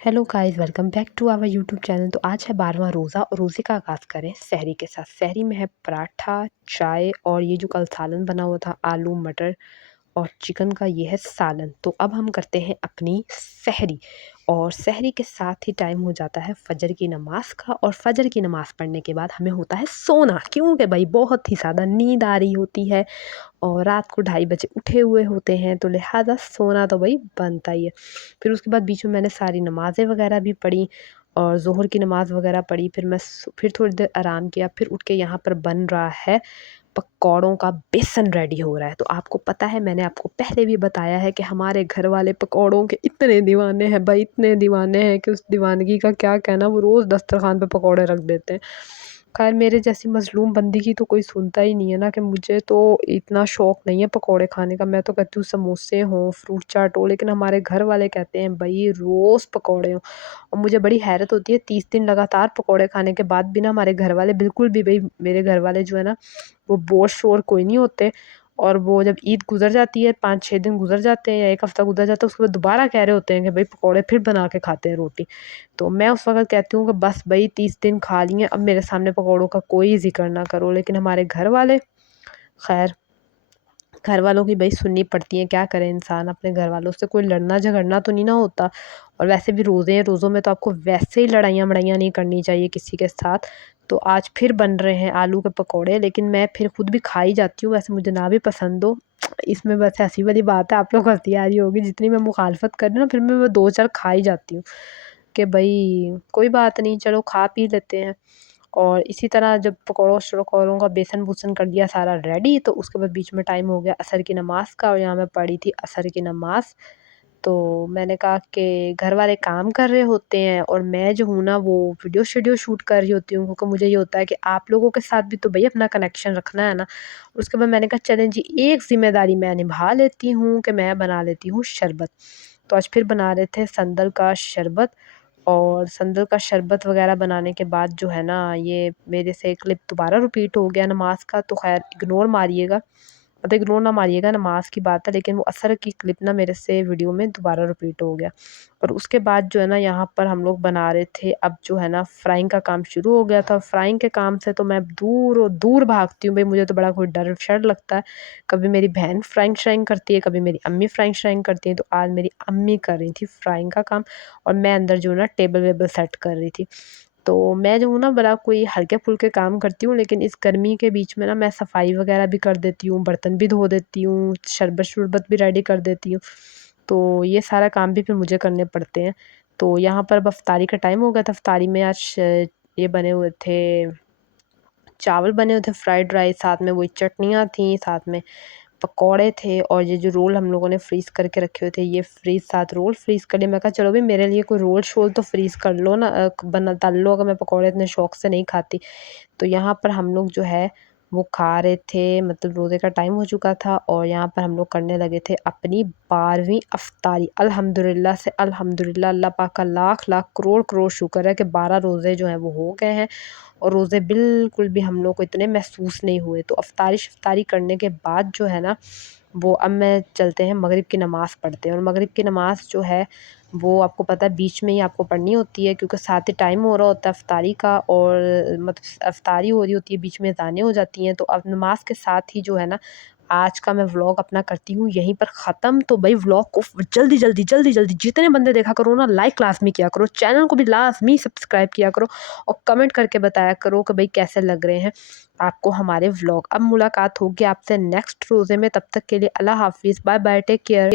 Hello guys, welcome back to our YouTube channel. तो आज है 12वां रोज़ा और रोज़े का आगाज़ करें सहरी के साथ। सहरी में है पराठा, चाय और ये जो कल सालन बना हुआ था आलू मटर और चिकन का, ये है सालन। तो अब हम करते हैं अपनी सहरी और सहरी के साथ ही टाइम हो जाता है फ़जर की नमाज़ का। और फ़जर की नमाज़ पढ़ने के बाद हमें होता है सोना, क्योंकि भाई बहुत ही ज़्यादा नींद आ रही होती है और रात को 2:30 बजे उठे हुए होते हैं, तो लिहाजा सोना तो भाई बनता ही है। फिर उसके बाद बीच में मैंने सारी नमाज़ें वगैरह भी पढ़ी और ज़ोहर की नमाज़ वगैरह पढ़ी। फिर फिर थोड़ी देर आराम किया। फिर उठ के यहाँ पर बन रहा है पकौड़ों का बेसन रेडी हो रहा है। तो आपको पता है, मैंने आपको पहले भी बताया है कि हमारे घर वाले पकौड़ों के इतने दीवाने हैं भाई, इतने दीवाने हैं कि उस दीवानगी का क्या कहना। वो रोज़ दस्तरखान पे पकौड़े रख देते हैं। खैर, मेरे जैसी मज़लूम बंदी की तो कोई सुनता ही नहीं है ना, कि मुझे तो इतना शौक़ नहीं है पकौड़े खाने का। मैं तो कहती हूँ समोसे हों, फ्रूट चाट हो, लेकिन हमारे घर वाले कहते हैं भई रोज़ पकौड़े हों। और मुझे बड़ी हैरत होती है, 30 दिन लगातार पकौड़े खाने के बाद भी ना हमारे घर वाले बिल्कुल भी, भई मेरे घर वाले जो है ना, वो बोर-शोर कोई नहीं होते। और वो जब ईद गुज़र जाती है, 5-6 दिन गुज़र जाते हैं या 1 हफ़्ता गुज़र जाता है, उसके बाद दोबारा कह रहे होते हैं कि भई पकौड़े फिर बना के खाते हैं रोटी। तो मैं उस वक़्त कहती हूँ कि बस भई 30 दिन खा लिए, अब मेरे सामने पकौड़ों का कोई ज़िक्र ना करो। लेकिन हमारे घर वाले, ख़ैर, घर वालों की भई सुननी पड़ती है, क्या करे इंसान, अपने घर वालों से कोई लड़ना झगड़ना तो नहीं ना होता। और वैसे भी रोज़े हैं, रोज़ों में तो आपको वैसे ही लड़ाइयाँ-वड़ाइयाँ नहीं करनी चाहिए किसी के साथ। तो आज फिर बन रहे हैं आलू के पकौड़े, लेकिन मैं फिर खुद भी खा ही जाती हूँ, वैसे मुझे ना भी पसंद हो। इसमें बस हँसी वाली बात है, आप लोग को हँसी आ रही होगी, जितनी मैं मुखालफ़त कर रही हूँ ना, फिर मैं वो 2-4 खा ही जाती हूँ कि भई कोई बात नहीं, चलो खा पी लेते हैं। और इसी तरह जब पकौड़ों-शकौड़ों का बेसन-वूसन कर दिया सारा रेडी, तो उसके बाद बीच में टाइम हो गया असर की नमाज़ का, और यहाँ मैं पढ़ी थी असर की नमाज़। तो मैंने कहा कि घर वाले काम कर रहे होते हैं और मैं जो हूँ ना, वो वीडियो शूट कर रही होती हूँ, क्योंकि मुझे ये होता है कि आप लोगों के साथ भी तो भई अपना कनेक्शन रखना है ना। उसके बाद मैंने कहा चलें जी, एक ज़िम्मेदारी मैं निभा लेती हूँ कि मैं बना लेती हूँ शरबत। तो आज फिर बना रहे थे संदल का शरबत। और संदल का शरबत वग़ैरह बनाने के बाद जो है ना, ये मेरे से क्लिप दोबारा रिपीट हो गया नमाज़ का, तो ख़ैर इग्नोर मारिएगा। मतलब इग्नोर ना मारिएगा, नमाज़ की बात है, लेकिन वो असर की क्लिप ना मेरे से वीडियो में दोबारा रिपीट हो गया। और उसके बाद जो है ना, यहाँ पर हम लोग बना रहे थे, अब जो है ना फ्राइंग का काम शुरू हो गया था। फ्राइंग के काम से तो मैं दूर दूर भागती हूँ भई, मुझे तो बड़ा कोई डर-शर लगता है। कभी मेरी बहन फ्राइंग-श्राइंग करती है, कभी मेरी अम्मी फ्राइंग-श्राइंग करती हैं, तो आज मेरी अम्मी कर रही थी फ्राइंग का काम और मैं अंदर जो है ना टेबल-वेबल सेट कर रही थी। तो मैं जो हूँ ना, बड़ा कोई हल्के-फुल्के काम करती हूँ, लेकिन इस गर्मी के बीच में ना मैं सफाई वगैरह भी कर देती हूँ, बर्तन भी धो देती हूँ, शरबत-शुरबत भी रेडी कर देती हूँ। तो ये सारा काम भी फिर मुझे करने पड़ते हैं। तो यहाँ पर अब इफ्तारी का टाइम हो गया था। इफ्तारी में आज ये बने हुए थे, चावल बने हुए थे फ्राइड राइस, साथ में वही चटनियाँ थी, साथ में पकौड़े थे और ये जो रोल हम लोगों ने फ्रीज़ करके रखे हुए थे, ये फ्रीज़, साथ रोल फ्रीज़ कर लिए। मैं कहा चलो भई मेरे लिए कोई रोल-शोल तो फ्रीज़ कर लो ना, बना तल लो, अगर मैं पकौड़े इतने शौक से नहीं खाती। तो यहाँ पर हम लोग जो है वो खा रहे थे, मतलब रोज़े का टाइम हो चुका था और यहाँ पर हम लोग करने लगे थे अपनी 12वीं इफ्तारी। अल्हम्दुलिल्लाह से अल्हम्दुलिल्लाह, अल्लाह पाक का लाख-लाख करोड़-करोड़ शुक्र है कि 12 रोज़े जो हैं वो हो गए हैं और रोज़े बिल्कुल भी हम लोग को इतने महसूस नहीं हुए। तो इफ्तारी करने के बाद जो है ना, वो अब मैं चलते हैं मगरिब की नमाज़ पढ़ते हैं। और मगरिब की नमाज़ जो है वो आपको पता है बीच में ही आपको पढ़नी होती है, क्योंकि साथ ही टाइम हो रहा होता है इफ्तारी का और मतलब इफ्तारी हो रही होती है, बीच में अज़ानें हो जाती हैं। तो अब नमाज़ के साथ ही जो है ना, आज का मैं व्लॉग अपना करती हूँ यहीं पर ख़त्म। तो भई व्लॉग को जल्दी जितने बंदे देखा करो ना, लाइक लाज़मी किया करो, चैनल को भी लाज़मी सब्सक्राइब किया करो और कमेंट करके बताया करो कि भई कैसे लग रहे हैं आपको हमारे व्लॉग। अब मुलाकात होगी आपसे नेक्स्ट रोज़े में, तब तक के लिए अल्लाह हाफ़िज़, बाय बाय, टेक केयर।